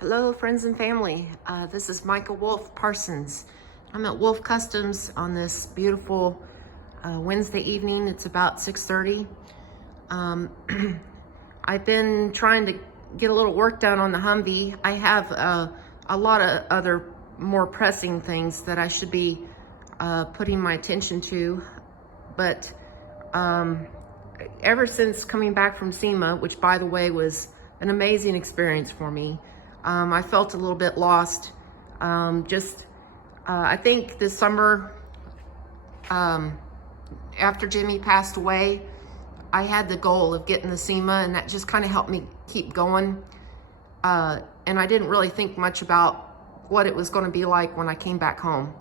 Hello, friends and family. This is Micah Wolf Parsons. I'm at Wolf Customs on this beautiful Wednesday evening. It's about 6:30. I've been trying to get a little work done on the Humvee. I have a lot of other more pressing things that I should be putting my attention to, but ever since coming back from SEMA, which by the way was an amazing experience for me, I felt a little bit lost. I think this summer, after Jimmy passed away, I had the goal of getting the SEMA, and that just kind of helped me keep going. And I didn't really think much about what it was going to be like when I came back home.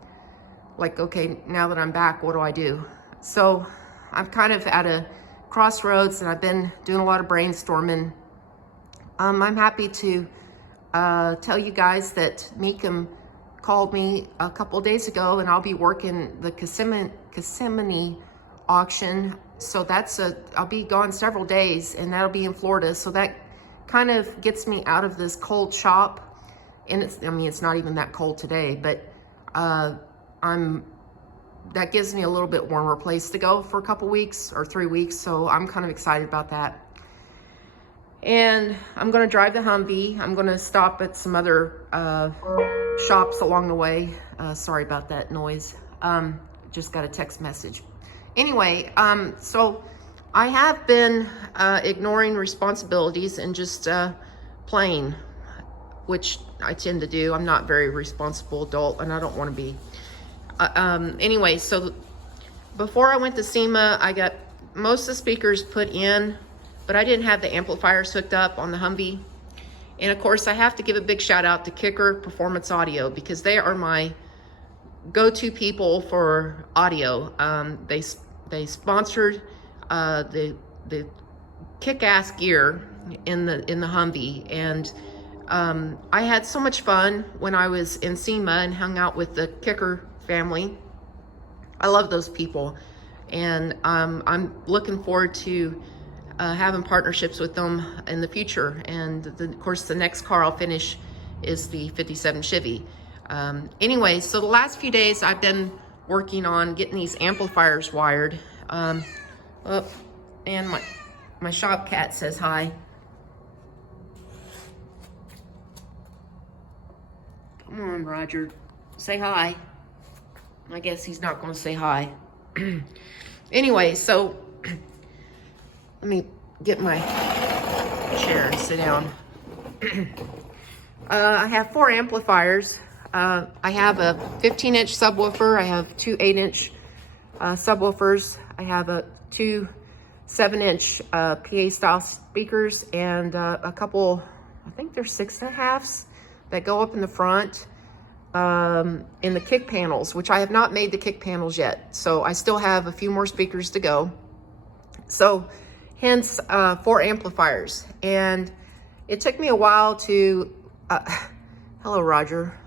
Like, okay, now that I'm back, what do I do? So I'm kind of at a crossroads, and I've been doing a lot of brainstorming. I'm happy to tell you guys that Meekum called me a couple days ago, and I'll be working the Kissimmee auction. So I'll be gone several days, and that'll be in Florida. So that kind of gets me out of this cold shop. And it's not even that cold today, but that gives me a little bit warmer place to go for a couple weeks or 3 weeks. So I'm kind of excited about that. And I'm gonna drive the Humvee. I'm gonna stop at some other shops along the way. Sorry about that noise. Just got a text message. Anyway, so I have been ignoring responsibilities and just playing, which I tend to do. I'm not a very responsible adult, and I don't want to be. Anyway, so before I went to SEMA, I got most of the speakers put in, but I didn't have the amplifiers hooked up on the Humvee. And of course, I have to give a big shout out to Kicker Performance Audio, because they are my go-to people for audio. They sponsored the kick-ass gear in the Humvee, and I had so much fun when I was in SEMA and hung out with the Kicker family. I love those people, and I'm looking forward to having partnerships with them in the future. And of course, the next car I'll finish is the 57 Chevy. Anyway, so the last few days I've been working on getting these amplifiers wired. And my shop cat says hi. Come on, Roger, say hi. I guess he's not going to say hi. Anyway, so let me get my chair and sit down. I have 4 amplifiers. I have a 15-inch subwoofer. I have 2 8-inch subwoofers. I have 2 7-inch PA style speakers, and a couple, I think they're 6.5s that go up in the front. In the kick panels, which I have not made the kick panels yet. So I still have a few more speakers to go. So hence 4 amplifiers. And it took me a while to, hello Roger,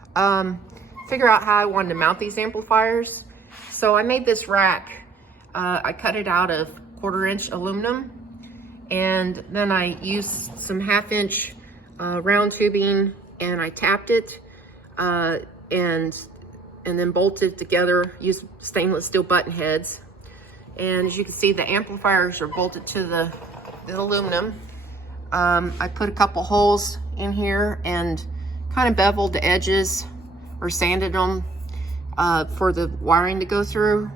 figure out how I wanted to mount these amplifiers. So I made this rack. I cut it out of 1/4-inch aluminum, and then I used some 1/2-inch round tubing, and I tapped it. And then bolted together, used stainless steel button heads. And as you can see, the amplifiers are bolted to the aluminum. I put a couple holes in here and kind of beveled the edges or sanded them for the wiring to go through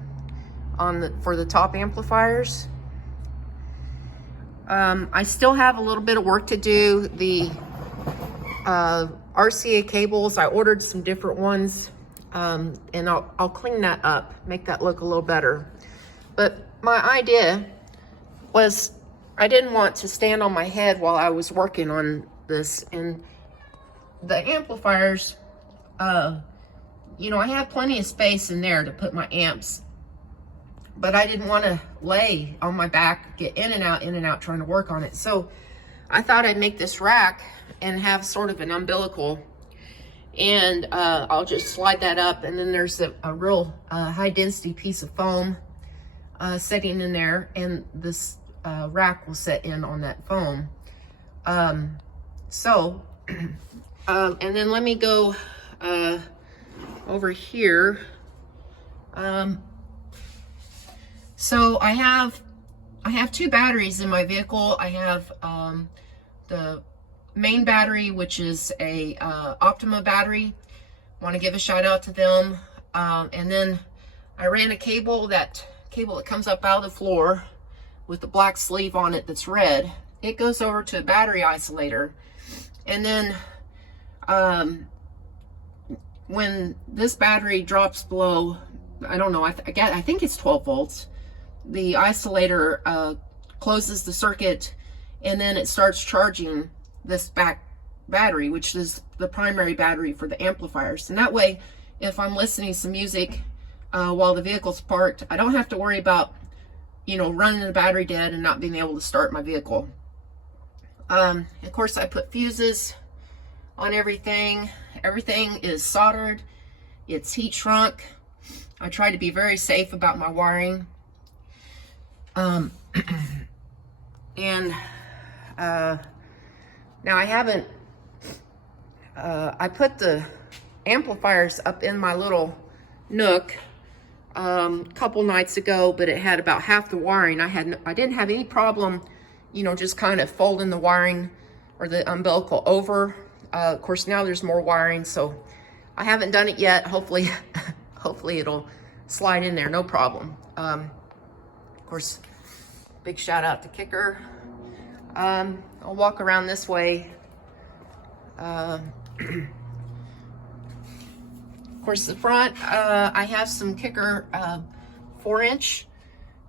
for the top amplifiers. I still have a little bit of work to do. The RCA cables, I ordered some different ones, and I'll clean that up, make that look a little better. But my idea was I didn't want to stand on my head while I was working on this. And the amplifiers, you know, I have plenty of space in there to put my amps, but I didn't want to lay on my back, get in and out trying to work on it. So I thought I'd make this rack and have sort of an umbilical, and I'll just slide that up, and then there's a real high density piece of foam sitting in there, and this rack will set in on that foam. So And then let me go over here. So I have 2 batteries in my vehicle. I have the main battery, which is a Optima battery. Want to give a shout out to them. And then I ran a cable that comes up out of the floor with the black sleeve on it that's red. It goes over to a battery isolator. And then when this battery drops below, I don't know, I think it's 12 volts, the isolator closes the circuit, and then it starts charging this back battery, which is the primary battery for the amplifiers. And that way, if I'm listening to some music while the vehicle's parked, I don't have to worry about, you know, running the battery dead and not being able to start my vehicle. Of course, I put fuses on everything. Everything is soldered. It's heat shrunk. I try to be very safe about my wiring. Now I haven't, I put the amplifiers up in my little nook a couple nights ago, but it had about half the wiring. I didn't have any problem, you know, just kind of folding the wiring or the umbilical over. Of course, now there's more wiring, so I haven't done it yet. Hopefully, hopefully it'll slide in there, no problem. Of course, big shout out to Kicker. I'll walk around this way. Of course, the front, I have some Kicker 4-inch,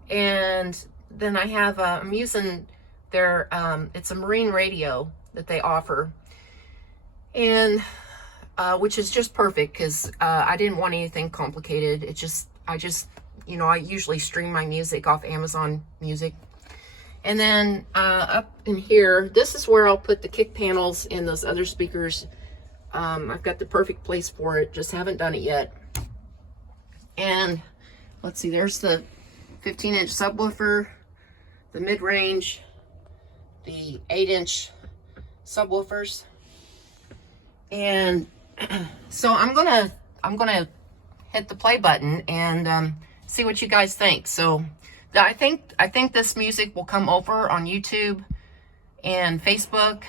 and then I have, I'm using their, it's a marine radio that they offer, and which is just perfect because I didn't want anything complicated. I just, you know, I usually stream my music off Amazon Music. And then up in here, this is where I'll put the kick panels and those other speakers. I've got the perfect place for it, just haven't done it yet. And let's see, there's the 15-inch subwoofer, the mid-range, the 8-inch subwoofers. And so I'm gonna hit the play button and see what you guys think. So I think this music will come over on YouTube and Facebook,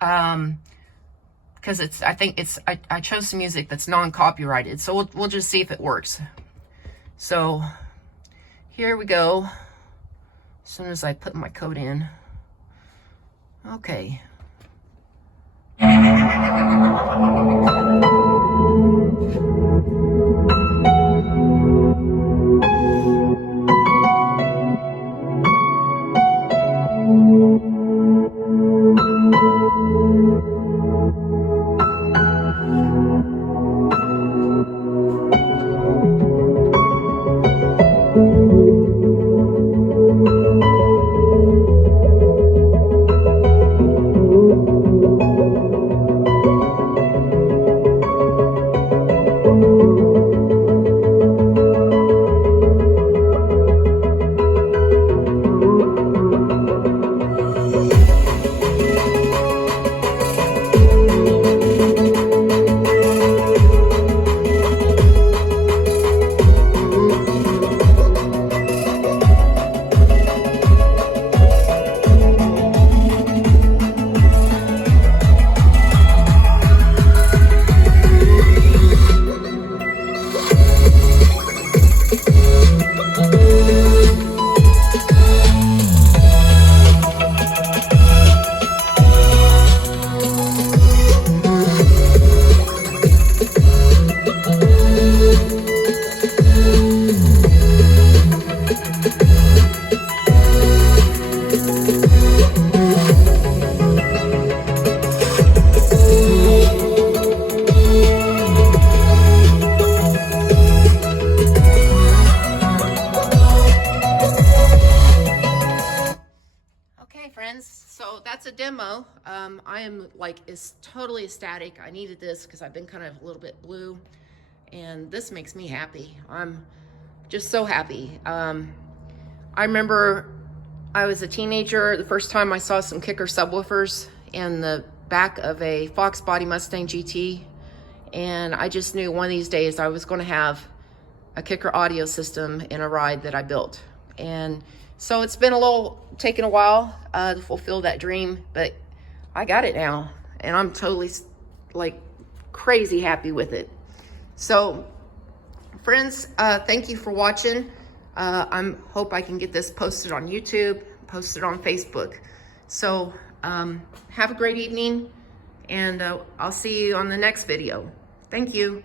because I chose some music that's non-copyrighted. So we'll just see if it works. So here we go. As soon as I put my code in. Okay. So that's a demo. I am totally ecstatic. I needed this because I've been kind of a little bit blue, and this makes me happy. I'm just so happy. I remember I was a teenager, the first time I saw some Kicker subwoofers, and the back of a Fox Body Mustang GT, and I just knew one of these days I was going to have a kicker audio system in a ride that I built. And so it's been taken a while to fulfill that dream, but I got it now, and I'm totally like crazy happy with it. So friends, thank you for watching. I hope I can get this posted on YouTube, posted on Facebook. So have a great evening, and I'll see you on the next video. Thank you.